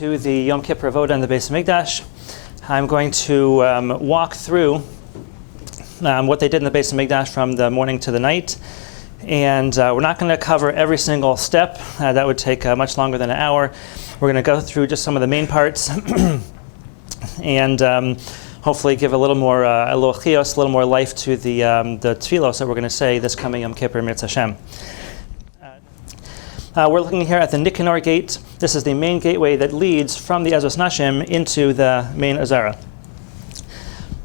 to the Yom Kippur Avodah in the Beis Hamikdash. I'm going to walk through what they did in the Beis Hamikdash from the morning to the night. And we're not going to cover every single step. That would take much longer than an hour. We're going to go through just some of the main parts and hopefully give a little more, a little chios, a little more life to the tefillos that we're going to say this coming Yom Kippur, Mirz Hashem. We're looking here at the Nicanor Gate. This is the main gateway that leads from the Ezras Nashim into the main Azara.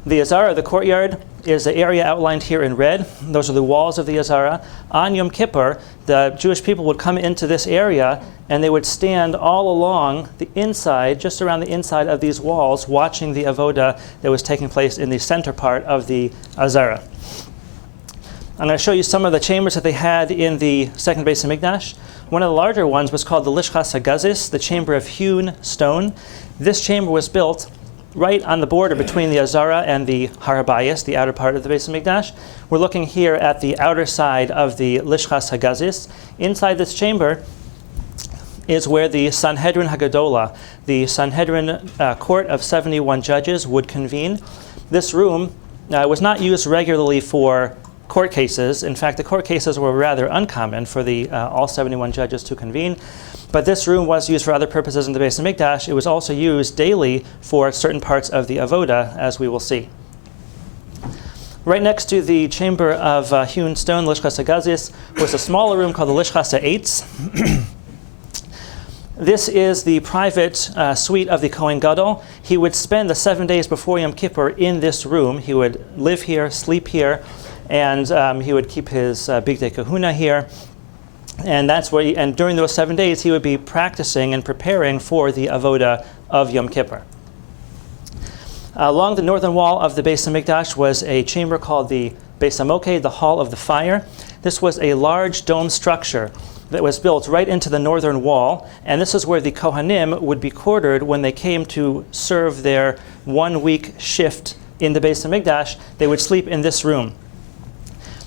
The Azara, the courtyard, is the area outlined here in red. Those are the walls of the Azara. On Yom Kippur, the Jewish people would come into this area and they would stand all along the inside, just around the inside of these walls, watching the Avodah that was taking place in the center part of the Azara. I'm going to show you some of the chambers that they had in the second Beis Hamikdash. One of the larger ones was called the Lishchas HaGazis, the chamber of hewn stone. This chamber was built right on the border between the Azara and the Har HaBayis, the outer part of the Beis Hamikdash. We're looking here at the outer side of the Lishchas HaGazis. Inside this chamber is where the Sanhedrin Hagadola, the Sanhedrin court of 71 judges, would convene. This room was not used regularly for court cases. In fact, the court cases were rather uncommon for the all 71 judges to convene. But this room was used for other purposes in the Beis Hamikdash. It was also used daily for certain parts of the Avodah, as we will see. Right next to the chamber of hewn stone, Lishchas HaGazis, was a smaller room called the Lishchas HaEitz. This is the private suite of the Kohen Gadol. He would spend the 7 days before Yom Kippur in this room. He would live here, sleep here, and he would keep his Bigdei Kahuna here. And that's where and during those 7 days, he would be practicing and preparing for the Avodah of Yom Kippur. Along the northern wall of the Beis Hamikdash was a chamber called the Beis HaMoked, the Hall of the Fire. This was a large dome structure that was built right into the northern wall, and this is where the Kohanim would be quartered when they came to serve their 1 week shift in the Beis Hamikdash. They would sleep in this room.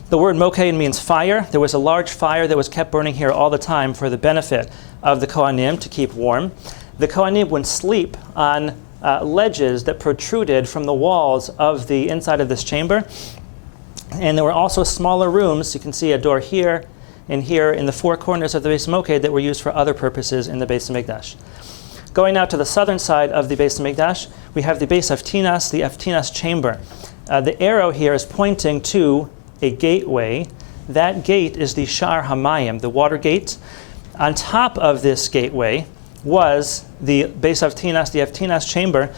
The word Moked means fire. There was a large fire that was kept burning here all the time for the benefit of the Kohanim to keep warm. The Kohanim would sleep on ledges that protruded from the walls of the inside of this chamber. And there were also smaller rooms. You can see a door here and here in the four corners of the Beis Hamoked that were used for other purposes in the Beis Hamikdash. Going now to the southern side of the Beis Hamikdash, we have the Beis Avtinas, the Avtinas chamber. The arrow here is pointing to a gateway. That gate is the Sha'ar HaMayim, the water gate. On top of this gateway was the Beis Avtinas, the Avtinas chamber.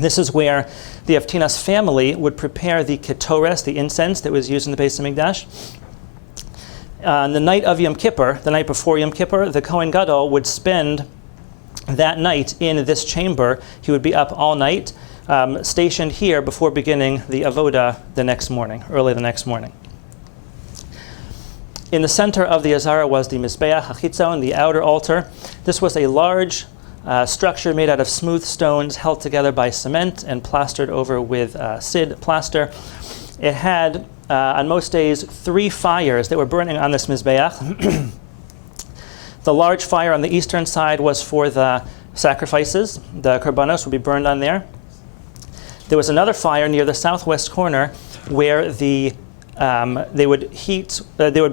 This is where the Avtinas family would prepare the ketores, the incense that was used in the Beis Hamikdash. On the night of Yom Kippur, the night before Yom Kippur, the Kohen Gadol would spend that night in this chamber. He would be up all night, stationed here before beginning the Avodah the next morning, early the next morning. In the center of the Azara was the Mizbeach HaChitzon, the outer altar. This was a large structure made out of smooth stones held together by cement and plastered over with Sid plaster. It had, on most days, 3 fires that were burning on this Mizbeach. The large fire on the eastern side was for the sacrifices. The korbanos would be burned on there. There was another fire near the southwest corner where they would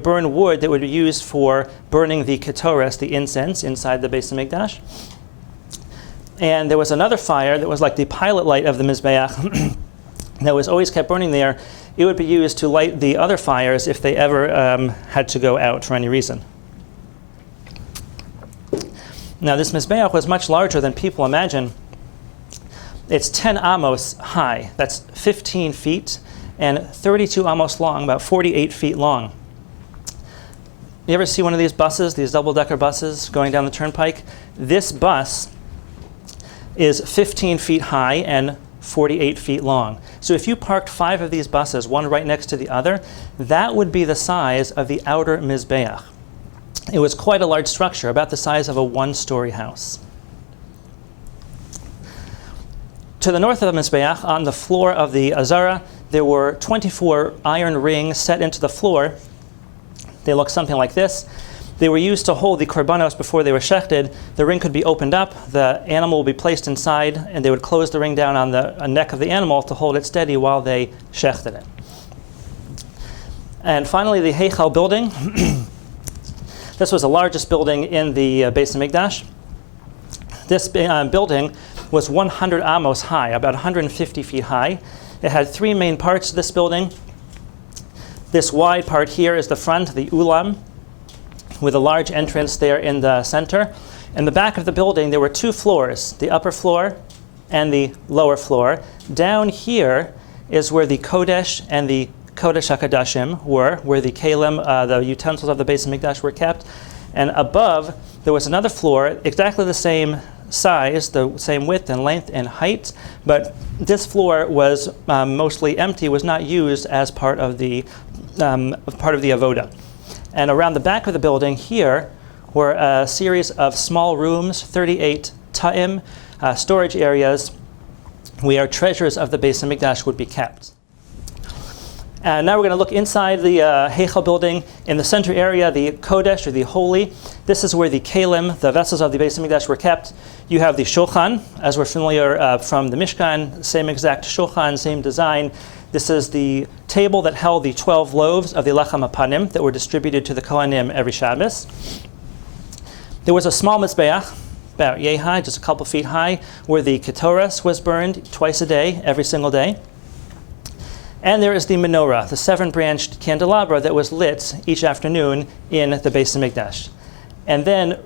burn wood that would be used for burning the ketores, the incense, inside the Beis Hamikdash. And there was another fire that was like the pilot light of the Mizbeach that was always kept burning there. It would be used to light the other fires if they ever had to go out for any reason. Now, this Mizbeach was much larger than people imagine. It's 10 amos high, that's 15 feet, and 32 amos long, about 48 feet long. You ever see one of these buses, these double-decker buses going down the turnpike? This bus is 15 feet high and 48 feet long. So if you parked 5 of these buses, one right next to the other, that would be the size of the outer Mizbeach. It was quite a large structure, about the size of a 1-story house. To the north of the Mizbeach, on the floor of the Azara, there were 24 iron rings set into the floor. They look something like this. They were used to hold the korbanos before they were shechted. The ring could be opened up, the animal would be placed inside, and they would close the ring down on the neck of the animal to hold it steady while they shechted it. And finally, the Heichal building. This was the largest building in the Beis HaMikdash. This building was 100 amos high, about 150 feet high. It had three main parts to this building. This wide part here is the front, the ulam, with a large entrance there in the center. In the back of the building, there were two floors, the upper floor and the lower floor. Down here is where the Kodesh and the Kodesh HaKodashim were, where the kalim, the utensils of the Beis HaMikdash were kept. And above, there was another floor, exactly the same size, the same width and length and height, but this floor was mostly empty, was not used as part of the avoda. And around the back of the building here were a series of small rooms, 38 ta'im, storage areas, where treasures of the Beis HaMikdash would be kept. And now we're going to look inside the Heichal building. In the center area, the Kodesh, or the Holy, this is where the kalim, the vessels of the Beis HaMikdash, were kept. You have the Shulchan, as we're familiar from the Mishkan, same exact Shulchan, same design. This is the table that held the 12 loaves of the Lechem HaPanim that were distributed to the Kohanim every Shabbos. There was a small Mizbeach, about yay high, just a couple feet high, where the Ketoras was burned twice a day, every single day. And there is the Menorah, the 7-branched candelabra that was lit each afternoon in the Beis HaMikdash. And then,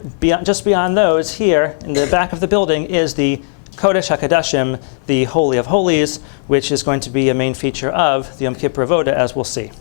just beyond those, here in the back of the building is the Kodesh HaKodashim, the Holy of Holies, which is going to be a main feature of the Yom Kippur Avodah, as we'll see.